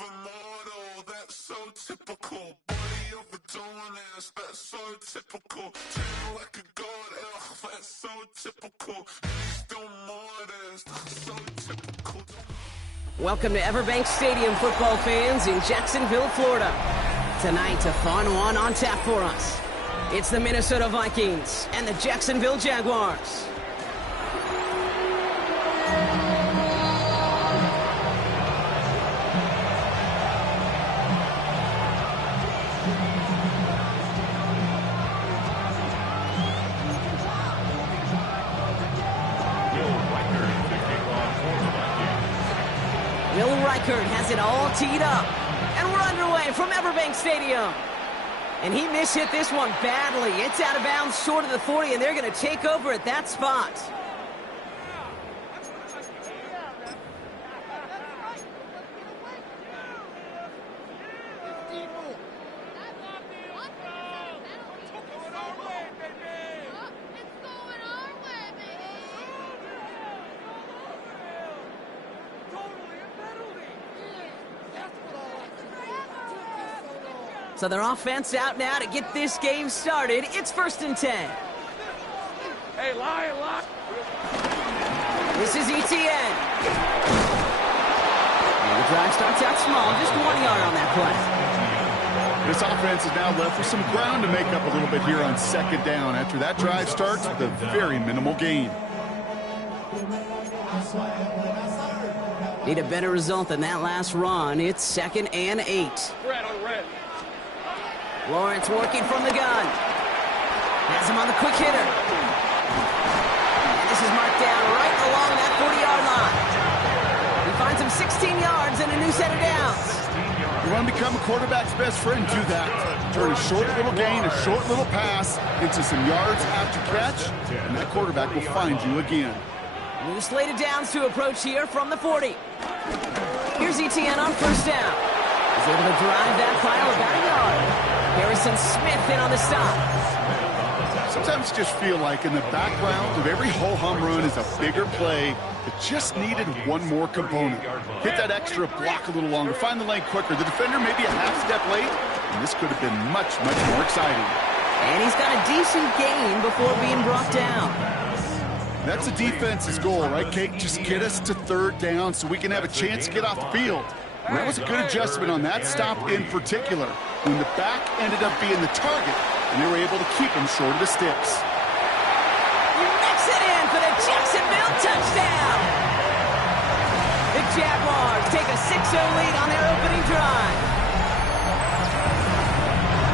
supermodel, that's so typical. Body of a Adonis, that's so typical. Treating like a god, ugh, that's so typical. He's still modest, so typical. Welcome to Everbank Stadium, football fans in Jacksonville, Florida. Tonight, a fun one on tap for us. It's the Minnesota Vikings and the Jacksonville Jaguars. Has it all teed up, and we're underway from Everbank Stadium. And he mishit this one badly. It's out of bounds short of the 40, and they're going to take over at that spot. So their offense out now to get this game started. It's 1st and 10. Hey, lie. This is ETN. And the drive starts out small, just 1 yard on that play. This offense is now left with some ground to make up a little bit here on 2nd down. After that drive starts with a very minimal gain. Need a better result than that last run. It's 2nd and 8. Red. Lawrence working from the gun. Has him on the quick hitter. And this is marked down right along that 40-yard line. He finds him 16 yards and a new set of downs. You want to become a quarterback's best friend, do that. Turn a short little gain, a short little pass into some yards after catch, and that quarterback will find you again. New slate of downs to approach here from the 40. Here's ETN on 1st down. He's able to drive that pile about a yard. Harrison Smith in on the stop. Sometimes you just feel like in the background of every ho-hum run is a bigger play that just needed one more component. Hit that extra block a little longer, find the lane quicker. The defender may be a half step late, and this could have been much, much more exciting. And he's got a decent gain before being brought down. That's the defense's goal, right, Kate? Just get us to 3rd down so we can have a chance to get off the field. And that was a good adjustment on that stop in particular, when the back ended up being the target, and they were able to keep him short of the sticks. He mix it in for the Jacksonville touchdown. The Jaguars take a 6-0 lead on their opening drive.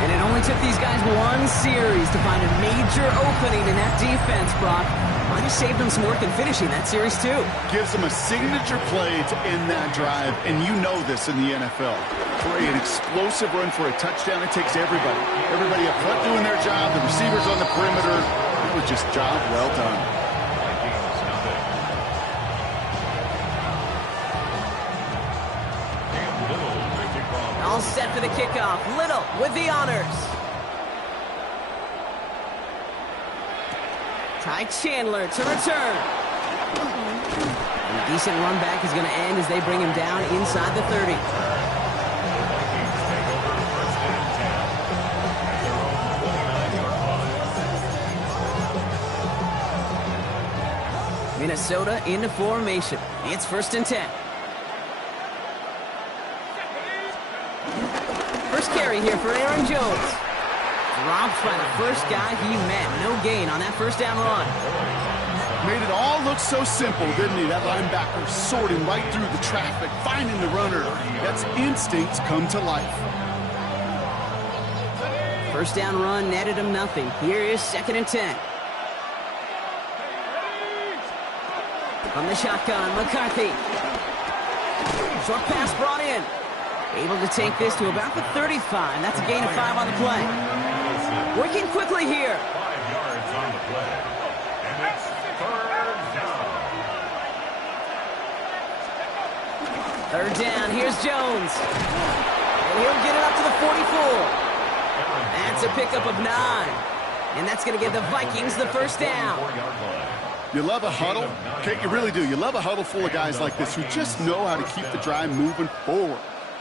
And it only took these guys one series to find a major opening in that defense, Brock. Might have saved them some work in finishing that series, too. Gives them a signature play to end that drive, and you know this in the NFL. For an explosive run for a touchdown, it takes everybody. Everybody up front doing their job, the receivers on the perimeter. It was just job well done. All set for the kickoff. Little with the honors. Ty Chandler to return. And a decent run back is going to end as they bring him down inside the 30. Minnesota into formation. It's 1st and 10. First carry here for Aaron Jones. Dropped by the first guy he met. No gain on that 1st down run. Made it all look so simple, didn't he? That linebacker sorting right through the traffic, finding the runner. That's instincts come to life. 1st down run netted him nothing. Here is 2nd and 10. From the shotgun, McCarthy. Short pass brought in. Able to take this to about the 35. That's a gain of 5 on the play. Working quickly here. 5 yards on the play. And it's 3rd down. 3rd down. Here's Jones. And he'll get it up to the 44. That's a pickup of 9. And that's going to give the Vikings the 1st down. You love a huddle? Okay, you really do. You love a huddle full of guys like this who just know how to keep the drive moving forward.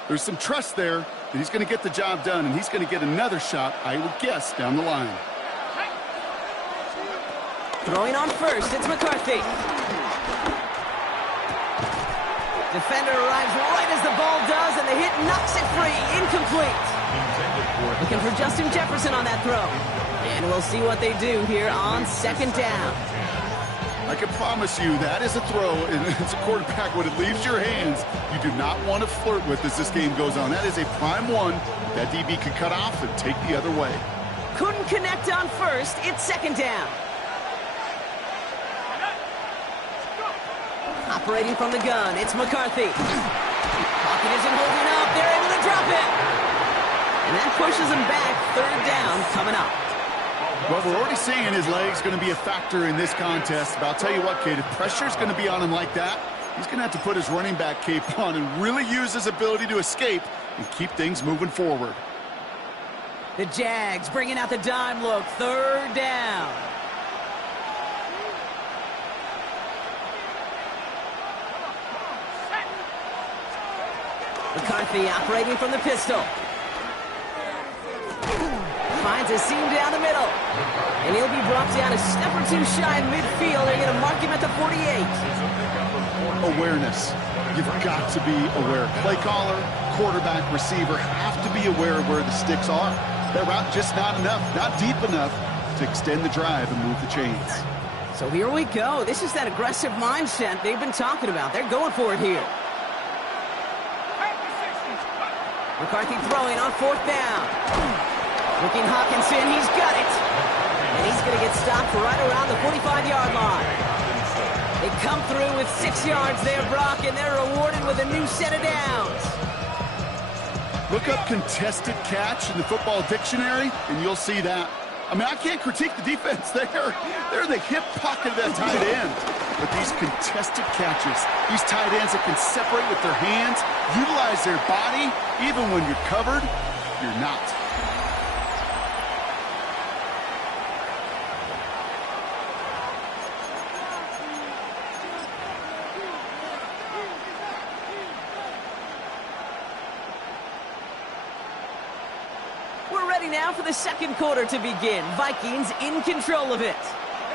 There's some trust there that he's going to get the job done, and he's going to get another shot, I would guess, down the line. Throwing on first, it's McCarthy. Defender arrives right as the ball does, and the hit knocks it free. Incomplete. Looking for Justin Jefferson on that throw. And we'll see what they do here on second down. I can promise you that is a throw, and as a quarterback, when it leaves your hands, you do not want to flirt with as this game goes on. That is a prime one that DB could cut off and take the other way. Couldn't connect on first. It's second down. Operating from the gun, it's McCarthy. Pocket isn't holding up. They're able to drop it. And that pushes him back. Third down coming up. Well, we're already seeing his legs going to be a factor in this contest. But I'll tell you what, Kate, if pressure's going to be on him like that, he's going to have to put his running back cape on and really use his ability to escape and keep things moving forward. The Jags bringing out the dime look. Third down. McCarthy operating from the pistol. Finds a seam down the middle. And he'll be brought down a step or two shy in midfield. They're going to mark him at the 48. Awareness. You've got to be aware. Play caller, quarterback, receiver have to be aware of where the sticks are. That route just not enough, not deep enough to extend the drive and move the chains. So here we go. This is that aggressive mindset they've been talking about. They're going for it here. McCarthy throwing on fourth down. Looking Hawkinson, he's got it. And he's going to get stopped right around the 45-yard line. They come through with 6 yards there, Brock, and they're rewarded with a new set of downs. Look up contested catch in the football dictionary, and you'll see that. I mean, I can't critique the defense there. They're in the hip pocket of that tight end. But these contested catches, these tight ends that can separate with their hands, utilize their body, even when you're covered, you're not. Now for the second quarter to begin. Vikings in control of it.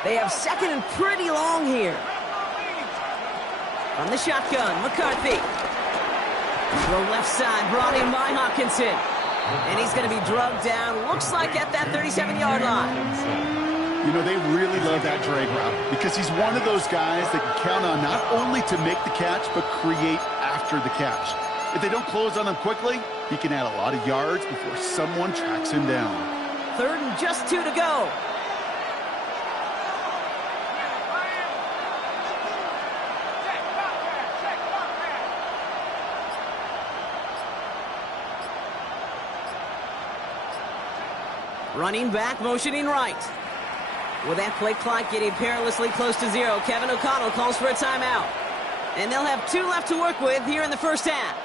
They have second and pretty long here. On the shotgun, McCarthy. Throw left side, brought in by Hawkinson. And he's going to be drugged down, looks like at that 37-yard line. You know, they really love that drag route because he's one of those guys that can count on not only to make the catch, but create after the catch. If they don't close on him quickly, he can add a lot of yards before someone tracks him down. Third and just 2 to go. Running back, motioning right. With that play clock getting perilously close to 0, Kevin O'Connell calls for a timeout. And they'll have 2 left to work with here in the first half.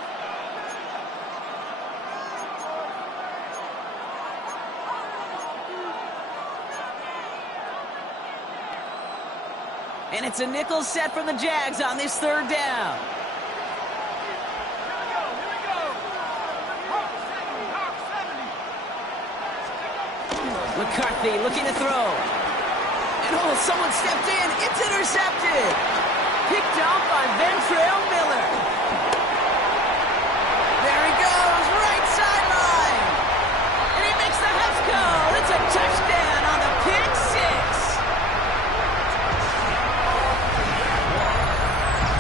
And it's a nickel set from the Jags on this third down. McCarthy looking to throw. And oh, someone stepped in. It's intercepted. Picked off by Ventrell Miller. There he goes, right sideline. And he makes the Hefco. It's a touchdown on the pick six.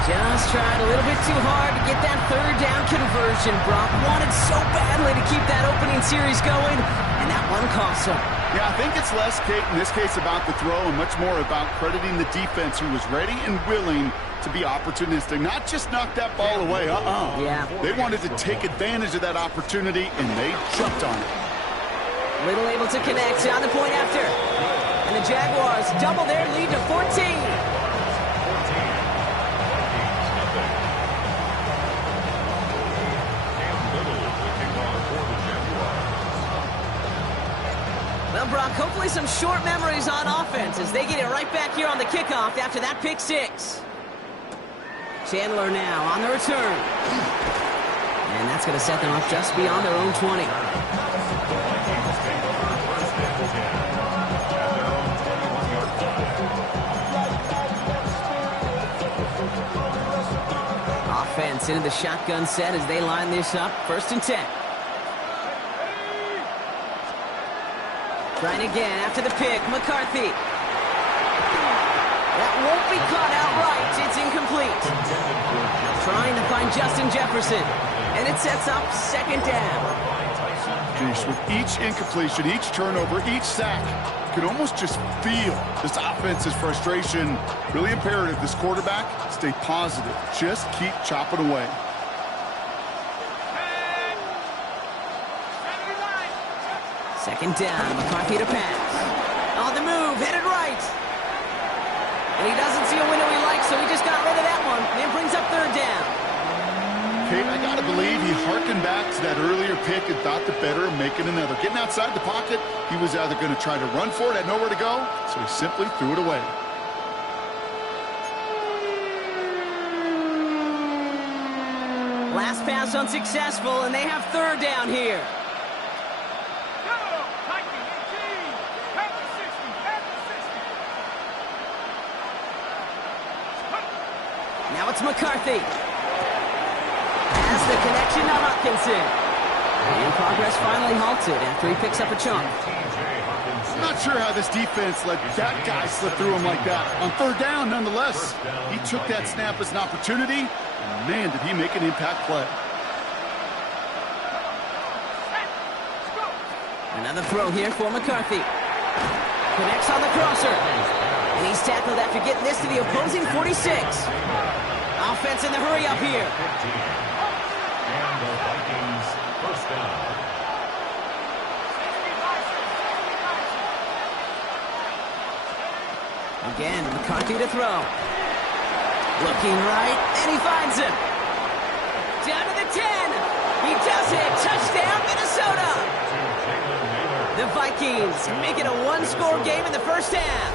Just tried a little bit too hard to get that third down conversion. Brock wanted so badly to keep that opening series going, and that one cost him. Yeah, I think it's less, Kate, in this case about the throw and much more about crediting the defense who was ready and willing to be opportunistic. Not just knock that ball away. Yeah. They wanted to take advantage of that opportunity, and they jumped on it. Little able to connect on the point after. And the Jaguars double their lead to 14. Well, Brock, hopefully some short memories on offense as they get it right back here on the kickoff after that pick six. Chandler now on the return. And that's going to set them up just beyond their own 20. Offense into the shotgun set as they line this up. 1st and 10. Trying again after the pick. McCarthy. That won't be caught outright. It's incomplete. Trying to find Justin Jefferson. And it sets up 2nd down. Jeez, with each incompletion, each turnover, each sack, you can almost just feel this offense's frustration. Really imperative, this quarterback, stay positive. Just keep chopping away. Second down, McCarthy to pass. On the move, headed right. And he doesn't see a window he likes, so he just got rid of that one. And brings up 3rd down. Kate, I got to believe he harkened back to that earlier pick and thought the better of making another. Getting outside the pocket, he was either going to try to run for it, had nowhere to go, so he simply threw it away. Last pass unsuccessful, and they have 3rd down here. Now it's McCarthy. Has the connection to Hutchinson. And progress finally halted after he picks up a chunk. I'm not sure how this defense let that guy slip through him like that. On 3rd down, nonetheless, he took that snap as an opportunity, and man, did he make an impact play. Another throw here for McCarthy. Connects on the crosser. And he's tackled after getting this to the opposing 46. Offense in the hurry up here. And the Vikings 1st down. Again, McCarthy to throw. Looking right, and he finds him. Down to the 10. He does it. Touchdown, Minnesota. The Vikings make it a 1-score game in the 1st half.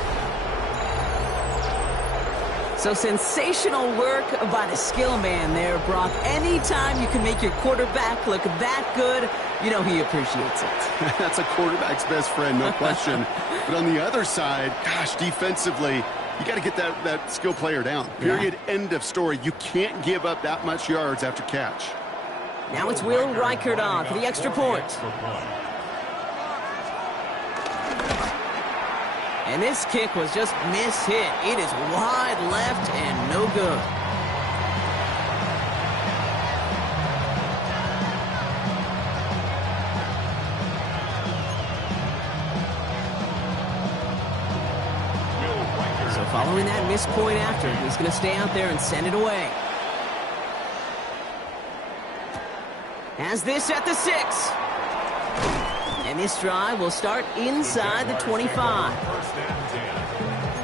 So sensational work by the skill man there, Brock. Anytime you can make your quarterback look that good, you know he appreciates it. That's a quarterback's best friend, no question. But on the other side, gosh, defensively, you got to get that skill player down. Period, end of story. You can't give up that much yards after catch. Now it's Will Reichert on for the extra point. And this kick was just mis-hit. It is wide left and no good. So following that missed point after, he's going to stay out there and send it away. Has this at the 6. And this drive will start inside the 25. 1st and 10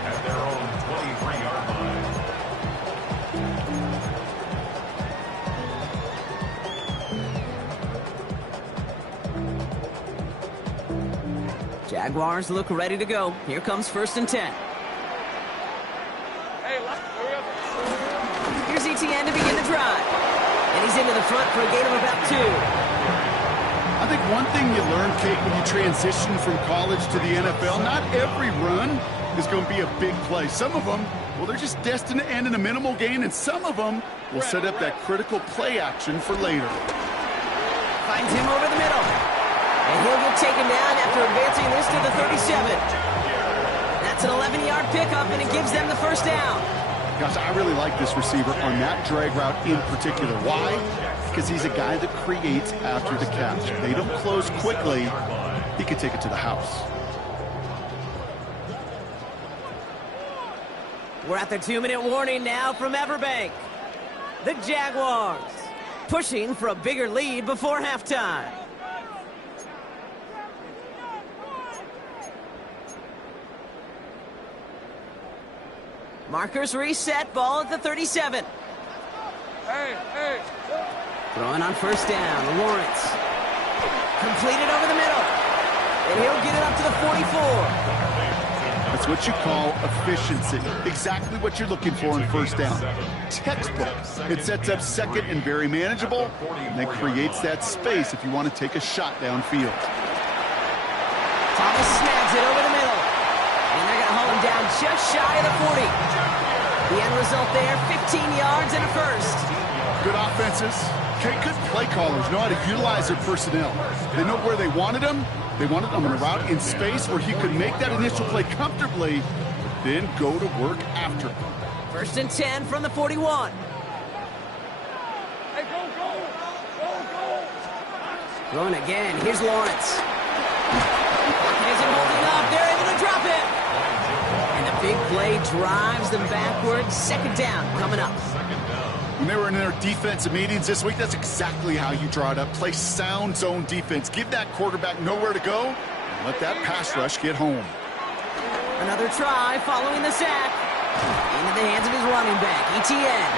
at their own 23-yard line. Jaguars look ready to go. Here comes 1st and 10. Here's Etienne to begin the drive. And he's into the front for a gain of about 2. I think one thing you learn, Kate, when you transition from college to the NFL, not every run is going to be a big play. Some of them, well, they're just destined to end in a minimal gain, and some of them will set up that critical play action for later. Finds him over the middle. And he'll get taken down after advancing this to the 37. That's an 11-yard pickup, and it gives them the 1st down. Gosh, I really like this receiver on that drag route in particular. Why? Because he's a guy that creates after the catch. If they don't close quickly, he could take it to the house. We're at the 2-minute warning now from Everbank. The Jaguars pushing for a bigger lead before halftime. Markers reset, ball at the 37. Throwing on 1st down, Lawrence. Completed over the middle. And he'll get it up to the 44. That's It's what you call efficiency. Exactly what you're looking for in first down. Textbook. It sets up second and very manageable, and then creates that space if you want to take a shot downfield. Thomas snags it over the middle. And they're going to haul him down just shy of the 40. The end result there, 15 yards and a first. Good offenses. Good play callers know how to utilize their personnel. They know where they wanted him. They wanted him on a route in space where he could make that initial play comfortably, but then go to work after. First and 10 from the 41. Hey, go, go! Go, go! Throwing again. Here's Lawrence. Isn't holding up. They're able to drop it. And the big play drives them backwards. Second down coming up. When they were in their defensive meetings this week, that's exactly how you draw it up. Play sound zone defense. Give that quarterback nowhere to go, and let that pass rush get home. Another try following the sack. Into the hands of his running back, ETN.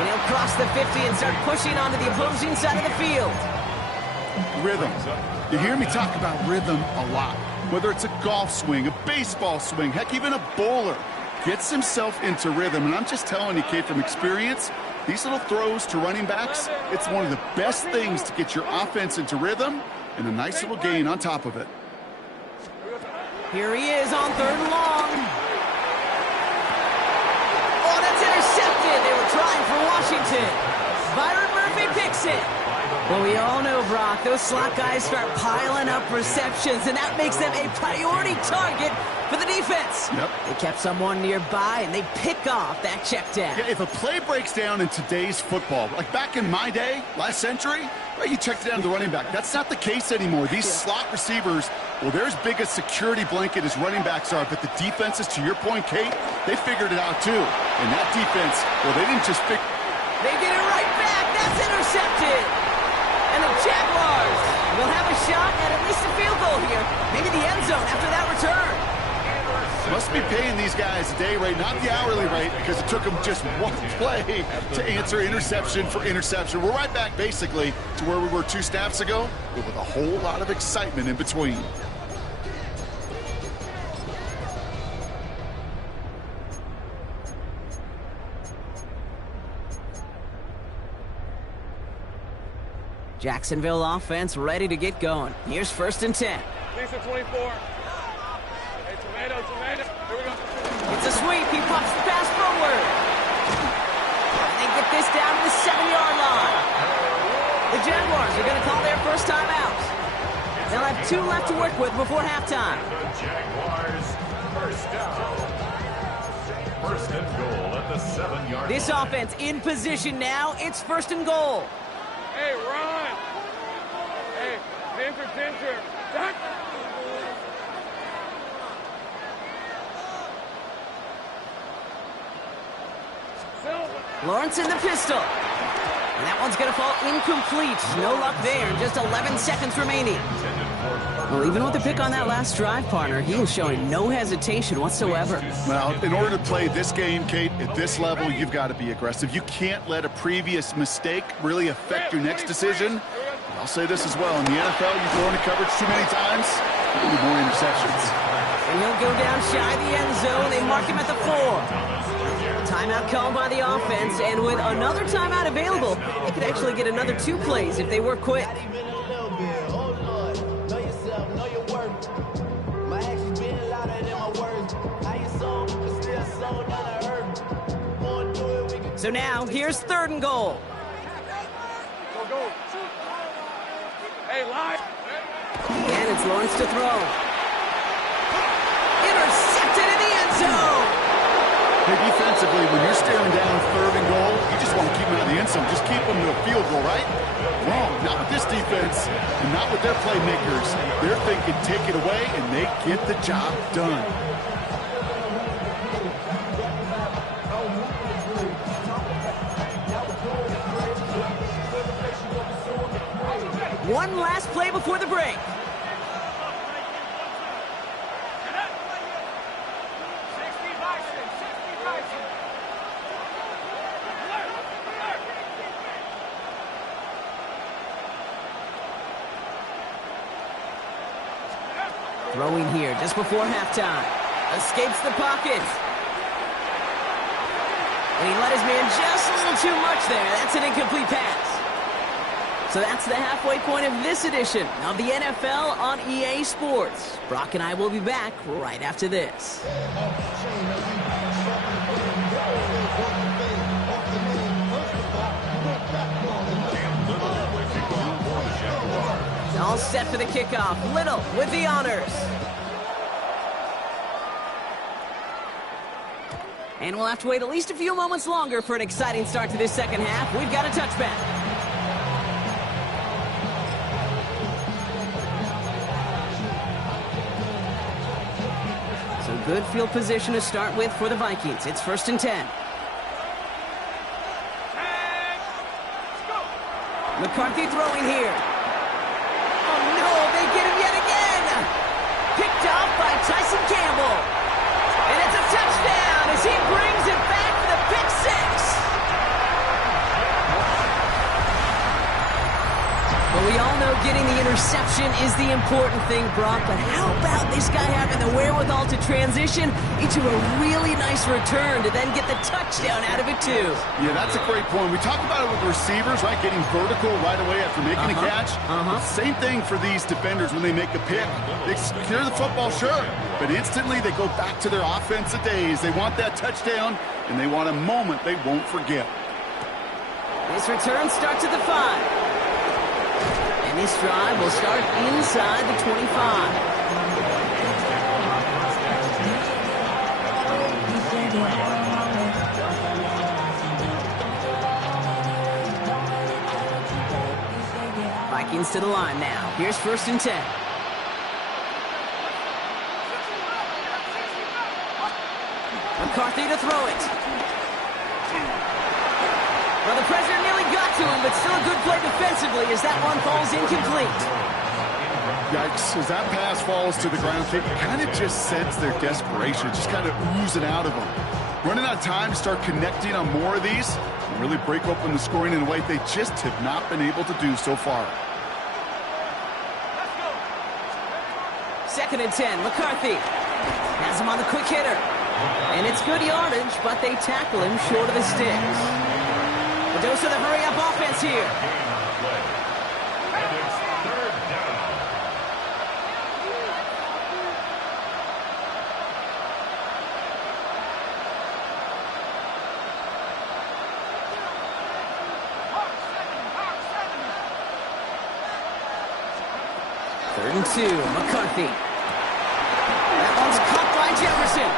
And he'll cross the 50 and start pushing onto the opposing side of the field. Rhythm. You hear me talk about rhythm a lot. Whether it's a golf swing, a baseball swing, heck, even a bowler gets himself into rhythm. And I'm just telling you, Kate, from experience, these little throws to running backs, it's one of the best things to get your offense into rhythm and a nice little gain on top of it. Here he is on third and long. Oh, that's intercepted. They were trying for Washington. Byron Murphy picks it. Well, we all know, Brock, those slot guys start piling up receptions, and that makes them a priority target for the defense. Yep. They kept someone nearby, and they pick off that check down. Yeah, if a play breaks down in today's football, like back in my day, last century, right, you checked down the running back. That's not the case anymore. These slot receivers, well, they're as big a security blanket as running backs are, but the defenses, to your point, Kate, they figured it out too. And that defense, well, they didn't just They get it right back. That's intercepted. And the Jaguars will have a shot at least a field goal here. Maybe the end zone after that return. Must be paying these guys a day rate, not the hourly rate, because it took them just one play to answer interception for interception. We're right back, basically, to where we were 2 snaps ago, but with a whole lot of excitement in between. Jacksonville offense ready to get going. Here's first and 10. Lisa 24. Hey, tomato. Here we go. It's a sweep. He pops the pass forward. And they get this down to the 7-yard line. The Jaguars are going to call their first time out. They'll have 2 left to work with before halftime. The Jaguars, first down. First and goal at the 7-yard line. This offense in position now. It's first and goal. Hey, run! Hey, Dinter. Duck! Lawrence in the pistol. And that one's going to fall incomplete. No luck there. Just 11 seconds remaining. Well, even with the pick on that last drive, partner, he is showing no hesitation whatsoever. Well, in order to play this game, Kate, at this level, you've got to be aggressive. You can't let a previous mistake really affect your next decision. I'll say this as well. In the NFL, you throw into coverage too many times, you need more interceptions. And he'll go down shy of the end zone. They mark him at the 4. Timeout called by the offense, and with another timeout available, they could actually get another 2 plays if they were quick. So now, here's third and goal. Go. Hey, live. And it's Lawrence to throw. Intercepted in the end zone. Hey, defensively, when you're staring down third and goal, you just want to keep them out of the end zone. Just keep them to a field goal, right? Wrong. Not with this defense, and not with their playmakers. They're thinking take it away, and they get the job done. One last play before the break. Throwing here just before halftime. Escapes the pocket. And he let his man just a little too much there. That's an incomplete pass. So that's the halfway point of this edition of the NFL on EA Sports. Brock and I will be back right after this. All set for the kickoff. Little with the honors. And we'll have to wait at least a few moments longer for an exciting start to this second half. We've got a touchback. So good field position to start with for the Vikings. It's 1st and 10. McCarthy throwing here. Oh no, they get him yet again. Picked off by Tyson Campbell. And it's a touchdown as he brings it back for the pick six. Well, we all know getting the interception is the important thing, Brock, but how about this guy having the wherewithal to transition into a really nice return to then get the touchdown out of it, too? Yeah, that's a great point. We talk about it with receivers, right, getting vertical right away after making a catch. Same thing for these defenders when they make a pick. They secure the football, sure, but instantly they go back to their offensive days. They want that touchdown, and they want a moment they won't forget. This return starts at the 5. And this drive will start inside the 25. Vikings to the line now. Here's 1st and 10. McCarthy to throw it. Well, the pressure nearly got to him, but still a good play defensively as that one falls incomplete. Yikes, as that pass falls to the ground, they kind of just sense their desperation, just kind of oozing out of them. Running out of time to start connecting on more of these and really break open the scoring in a way they just have not been able to do so far. 2nd and 10, McCarthy has him on the quick hitter. And it's good yardage, but they tackle him short of the sticks. The dose of the hurry-up offense here. And it's 3rd down. Third and 2, McCarthy. That one's caught by Jefferson.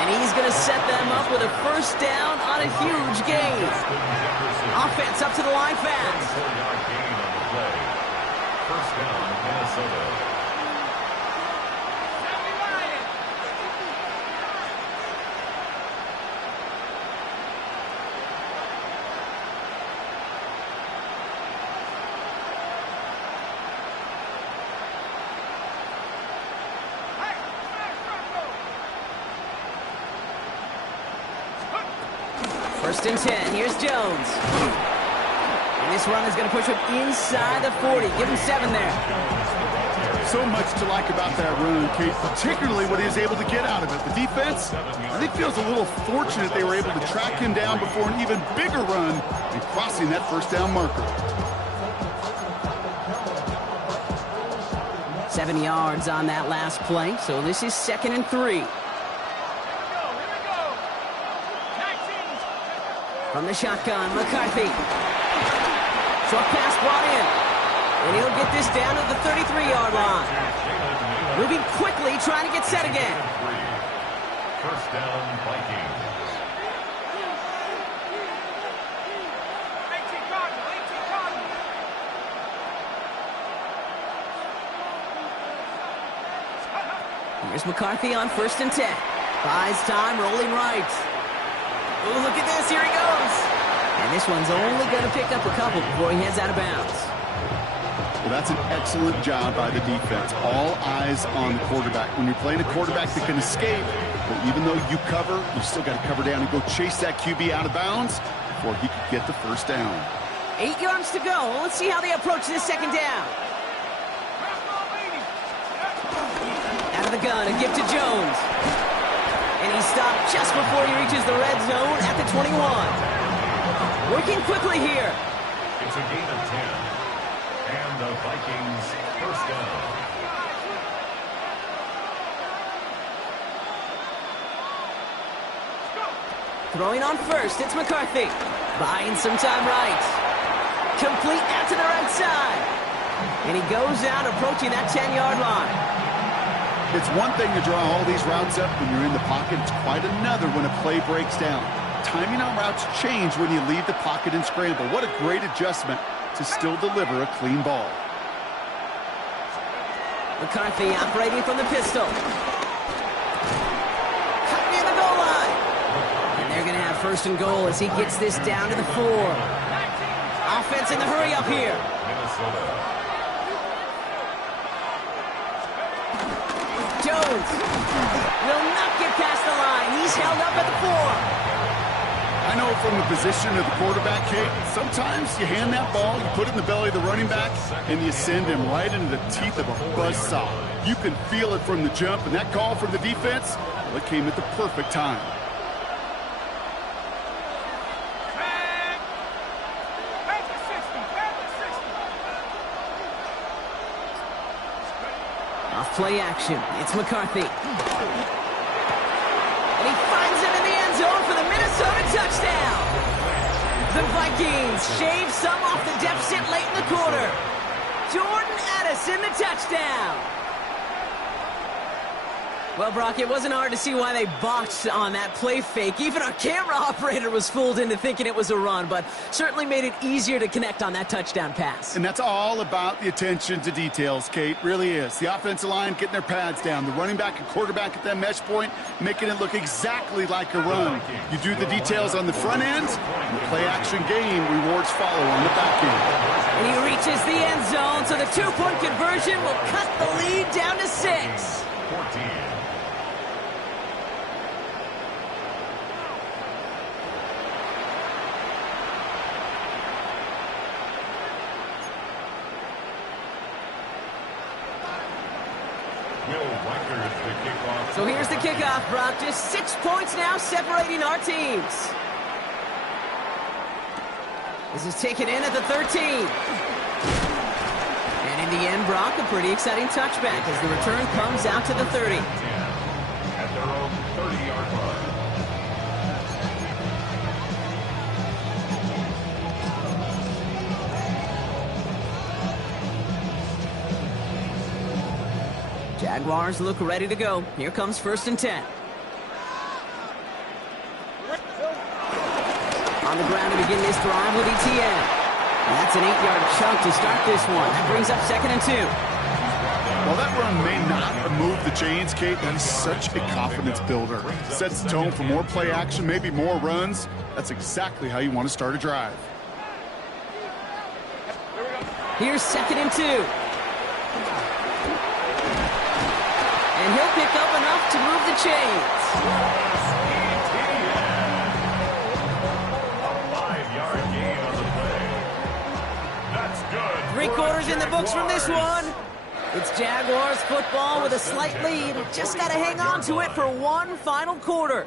And he's going to set them up with a 1st down on a huge gain. Offense up to the line fast. 4-yard gain on the play. 1st down, Minnesota. First and 10. Here's Jones. And this run is going to push him inside the 40. Give him 7 there. So much to like about that run, Kate, particularly what he was able to get out of it. The defense, I think, feels a little fortunate they were able to track him down before an even bigger run and crossing that 1st down marker. 7 yards on that last play, so this is 2nd and 3. From the shotgun, McCarthy. Short pass brought in. And he'll get this down to the 33-yard line. Moving quickly, trying to get set again. 1st down, Vikings. Here's McCarthy on 1st and 10. Buys time, rolling right. Oh, look at this. Here he goes. And this one's only going to pick up a couple before he heads out of bounds. Well, that's an excellent job by the defense. All eyes on the quarterback. When you're playing a quarterback that can escape, but even though you cover, you still got to cover down and go chase that QB out of bounds before he could get the 1st down. 8 yards to go. Let's see how they approach this 2nd down. Out of the gun, a give to Jones. just before he reaches the red zone at the 21. Working quickly here. It's a gain of 10. And the Vikings first down. Throwing on first, it's McCarthy. Buying some time right. Complete out to the right side. And he goes out approaching that 10-yard line. It's one thing to draw all these routes up when you're in the pocket. It's quite another when a play breaks down. Timing on routes change when you leave the pocket and scramble. What a great adjustment to still deliver a clean ball. McCarthy operating from the pistol. Cut near the goal line. And they're going to have first and goal as he gets this down to the 4. Offense in the hurry up here. Minnesota. Jones will not get past the line. He's held up at the 4. I know from the position of the quarterback, Kate, sometimes you hand that ball, you put it in the belly of the running back, and you send him right into the teeth of a buzzsaw. You can feel it from the jump, and that call from the defense, well, it came at the perfect time. Off play action, it's McCarthy. And he finds him in the end zone for the Minnesota touchdown. The Vikings shave some off the deficit late in the quarter. Jordan Addison, the touchdown. Well, Brock, it wasn't hard to see why they botched on that play fake. Even our camera operator was fooled into thinking it was a run, but certainly made it easier to connect on that touchdown pass. And that's all about the attention to details, Kate. Really is. The offensive line getting their pads down. The running back and quarterback at that mesh point, making it look exactly like a run. You do the details on the front end, and the play-action game rewards follow on the back end. And he reaches the end zone, so the two-point conversion will cut the lead down to 6. 14. So here's the kickoff, Brock. Just 6 points now separating our teams. This is taken in at the 13. And in the end, Brock, a pretty exciting touchback as the return comes out to the 30. At their own 30-yard line. Jaguars look ready to go. Here comes first and 10. On the ground to begin this drive with ETN. That's an 8-yard chunk to start this one. That brings up second and 2. While that run may not remove the chains, Kate, that is such a confidence builder. Sets the tone for more play action, maybe more runs. That's exactly how you want to start a drive. Here's second and 2. And he'll pick up enough to move the chains. A 5-yard gain on the play. That's good. 3 quarters in the books from this one. It's Jaguars football with a slight lead. Just got to hang on to it for one final quarter.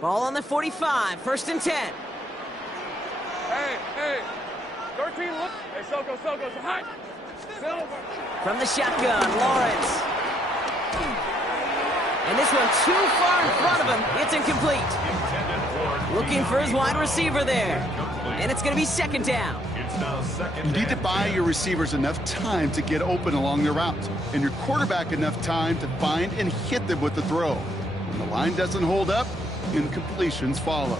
Ball on the 45, first and 10. Hey, 13, look. Hey, Soko, high. Silver. From the shotgun, Lawrence. And this one too far in front of him. It's incomplete. Looking for his wide receiver there. And it's going to be second down. You need to buy your receivers enough time to get open along their routes, and your quarterback enough time to find and hit them with the throw. When the line doesn't hold up, incompletions follow.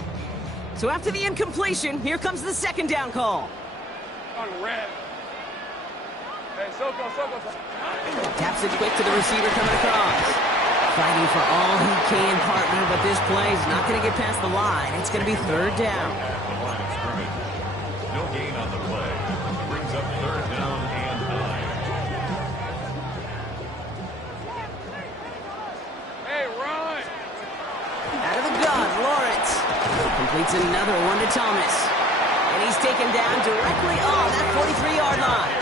So after the incompletion, here comes the second down call. On red. Hey, Soko. Taps it quick to the receiver coming across. Fighting for all he can, partner, but this play is not going to get past the line. It's going to be third down. At the line of scrimmage. No gain on the play. Brings up third down and 9. Lawrence completes another one to Thomas. And he's taken down directly on that 43-yard line.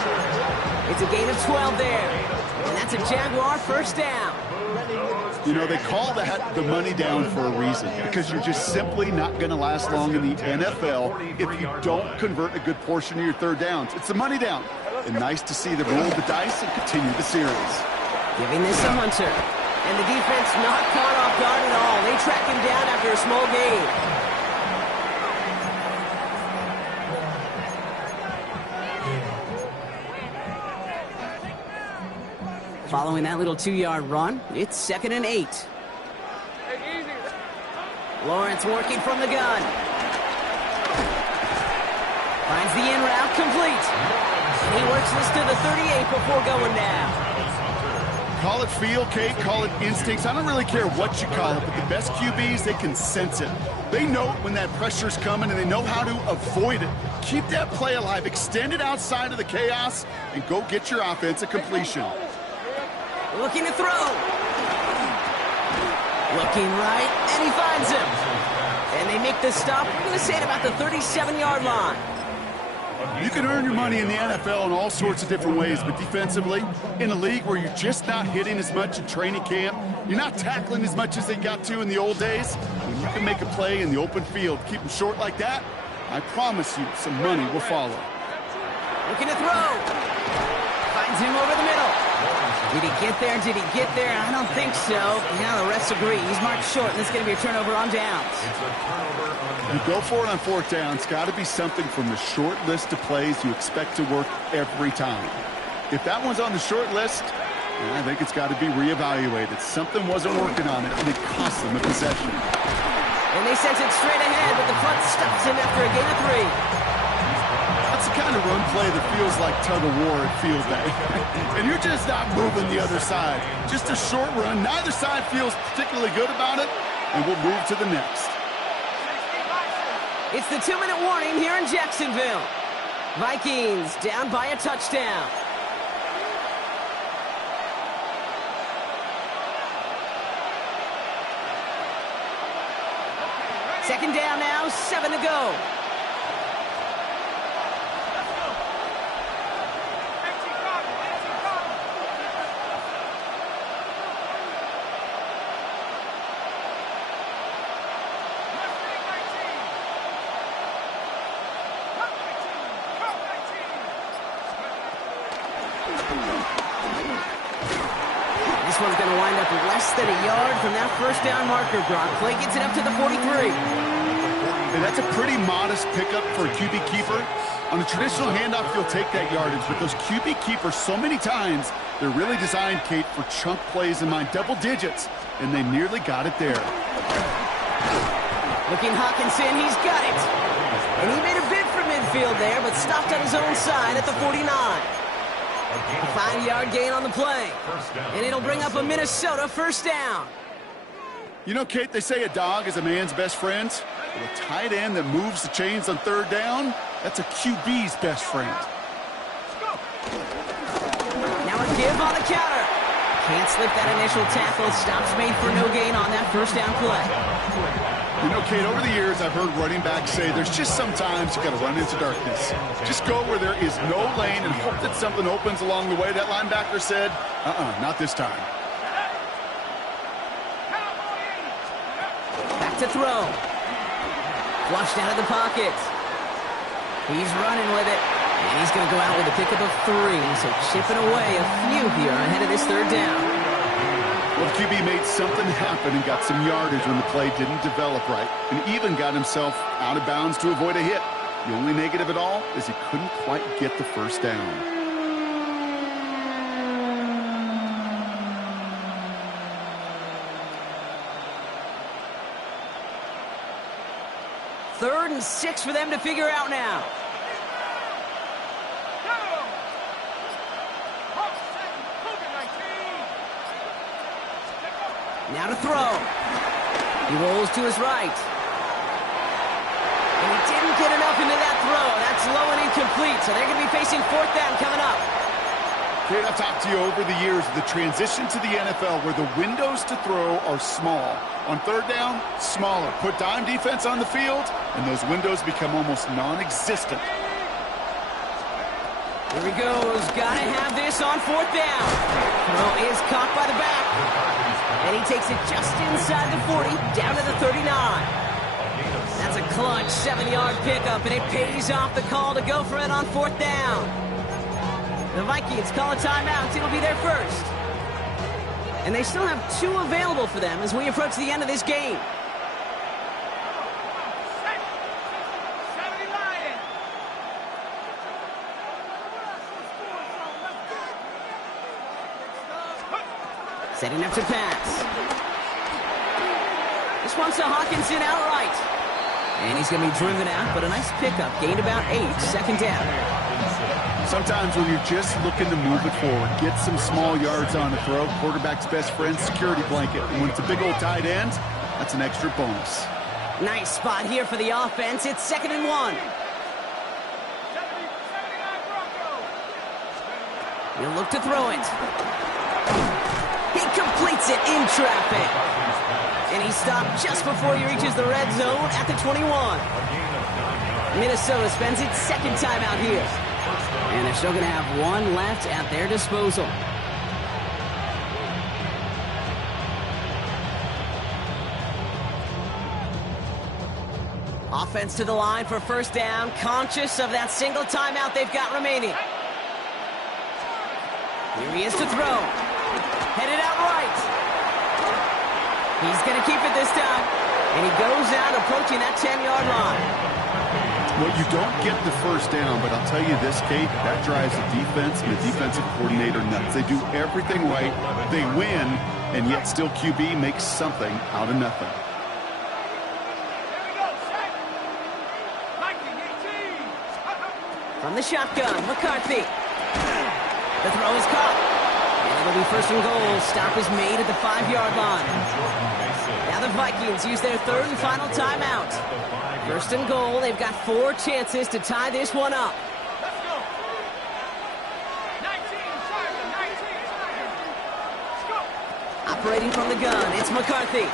It's a gain of 12 there. And that's a Jaguar first down. You know, they call that the money down for a reason, because you're just simply not going to last long in the NFL if you don't convert a good portion of your third downs. It's the money down. And nice to see them roll the dice and continue the series. Giving this to Hunter. And the defense not caught off guard at all. They track him down after a small gain. Following that little 2-yard run, it's 2nd and 8. Lawrence working from the gun. Finds the in route complete. And he works this to the 38 before going down. Call it feel, Kate, call it instincts. I don't really care what you call it, but the best QBs, they can sense it. They know when that pressure's coming, and they know how to avoid it. Keep that play alive. Extend it outside of the chaos, and go get your offense a completion. Looking to throw. Looking right, and he finds him. And they make the stop. We're going to say at about the 37-yard line. You can earn your money in the NFL in all sorts of different ways, but defensively, in a league where you're just not hitting as much in training camp, you're not tackling as much as they got to in the old days, when you can make a play in the open field, keep them short like that, I promise you some money will follow. Looking to throw. Finds him over the middle. Did he get there? Did he get there? I don't think so. Yeah, the refs agree. He's marked short, and it's going to be a turnover on downs. You go for it on 4th down. It's got to be something from the short list of plays you expect to work every time. If that one's on the short list, I think it's got to be reevaluated. Something wasn't working on it, and it cost them a possession. And they sent it straight ahead, but the front stops him after a gain of 3. That's the kind of run play that feels like tug-of-war at field day. And you're just not moving the other side. Just a short run. Neither side feels particularly good about it, and we'll move to the next. It's the 2-minute warning here in Jacksonville. Vikings down by a touchdown. Second down now, 7 to go. This one's going to wind up less than a yard from that first down marker. Brock Clay gets it up to the 43. And that's a pretty modest pickup for a QB keeper. On a traditional handoff, you'll take that yardage, but those QB keepers, so many times, they're really designed, Kate, for chunk plays in mind, double digits, and they nearly got it there. Looking Hawkinson, he's got it. And he made a bid for midfield there, but stopped on his own side at the 49. A 5-yard gain on the play. And it'll bring up a Minnesota first down. You know, Kate, they say a dog is a man's best friend. Well, a tight end that moves the chains on 3rd down, that's a QB's best friend. Now a give on the counter. Can't slip that initial tackle. Stops made for no gain on that first down play. You know, Kate, over the years, I've heard running backs say there's just sometimes you got to run into darkness. Just go where there is no lane and hope that something opens along the way. That linebacker said, not this time. Back to throw. Flushed out of the pocket. He's running with it. And he's going to go out with a pickup of 3. So chipping away a few here ahead of this 3rd down. Well, the QB made something happen and got some yardage when the play didn't develop right, and even got himself out of bounds to avoid a hit. The only negative at all is he couldn't quite get the first down. Third and 6 for them to figure out now. Now to throw. He rolls to his right. And he didn't get enough into that throw. That's low and incomplete, so they're going to be facing 4th down coming up. Kate, I've talked to you over the years, the transition to the NFL where the windows to throw are small. On third down, smaller. Put dime defense on the field, and those windows become almost non-existent. Here he goes. Gotta have this on fourth down. Throw is caught by the back. And he takes it just inside the 40, down to the 39. That's a clutch 7-yard pickup, and it pays off the call to go for it on fourth down. The Vikings call a timeout. It'll be their first. And they still have 2 available for them as we approach the end of this game. Setting up to pass. This one's to Hawkinson outright. And he's going to be driven out, but a nice pickup. Gained about 8, second down. Sometimes when you're just looking to move it forward, get some small yards on the throw, quarterback's best friend, security blanket. And when it's a big old tight end, that's an extra bonus. Nice spot here for the offense. It's 2nd and 1. He'll look to throw it. He completes it in traffic. And he stopped just before he reaches the red zone at the 21. Minnesota spends its second timeout here. And they're still going to have 1 left at their disposal. Offense to the line for first down, conscious of that single timeout they've got remaining. Here he is to throw. Headed out right. He's going to keep it this time. And he goes out approaching that 10-yard line. Well, you don't get the first down, but I'll tell you this, Kate, that drives the defense and the defensive coordinator nuts. They do everything right. They win, and yet still QB makes something out of nothing. From the shotgun, McCarthy. The throw is caught. And it'll be first and goal. Stop is made at the 5-yard line. Now the Vikings use their third and final timeout. First and goal. They've got 4 chances to tie this one up. Let's go. 19, let's go. Operating from the gun, it's McCarthy. And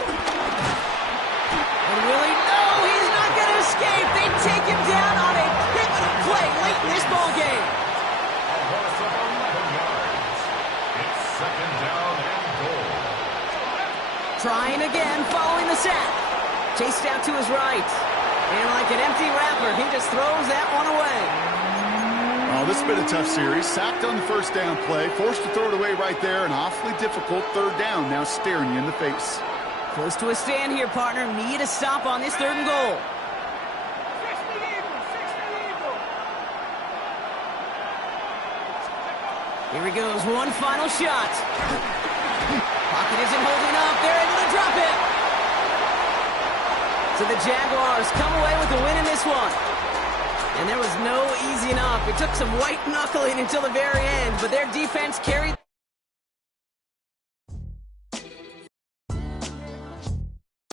will he? No, he's not going to escape. They take him down on a pivotal play late in this ball game. Trying again, following the sack. Chased out to his right. And like an empty wrapper, he just throws that one away. Oh, this has been a tough series. Sacked on the first down play. Forced to throw it away right there. An awfully difficult third down now staring you in the face. Close to a stand here, partner. Need a stop on this 3rd and goal. Here he goes. One final shot. Pocket isn't holding up. They're able to drop it. So the Jaguars come away with the win in this one. And there was no easing up. It took some white knuckling until the very end, but their defense carried.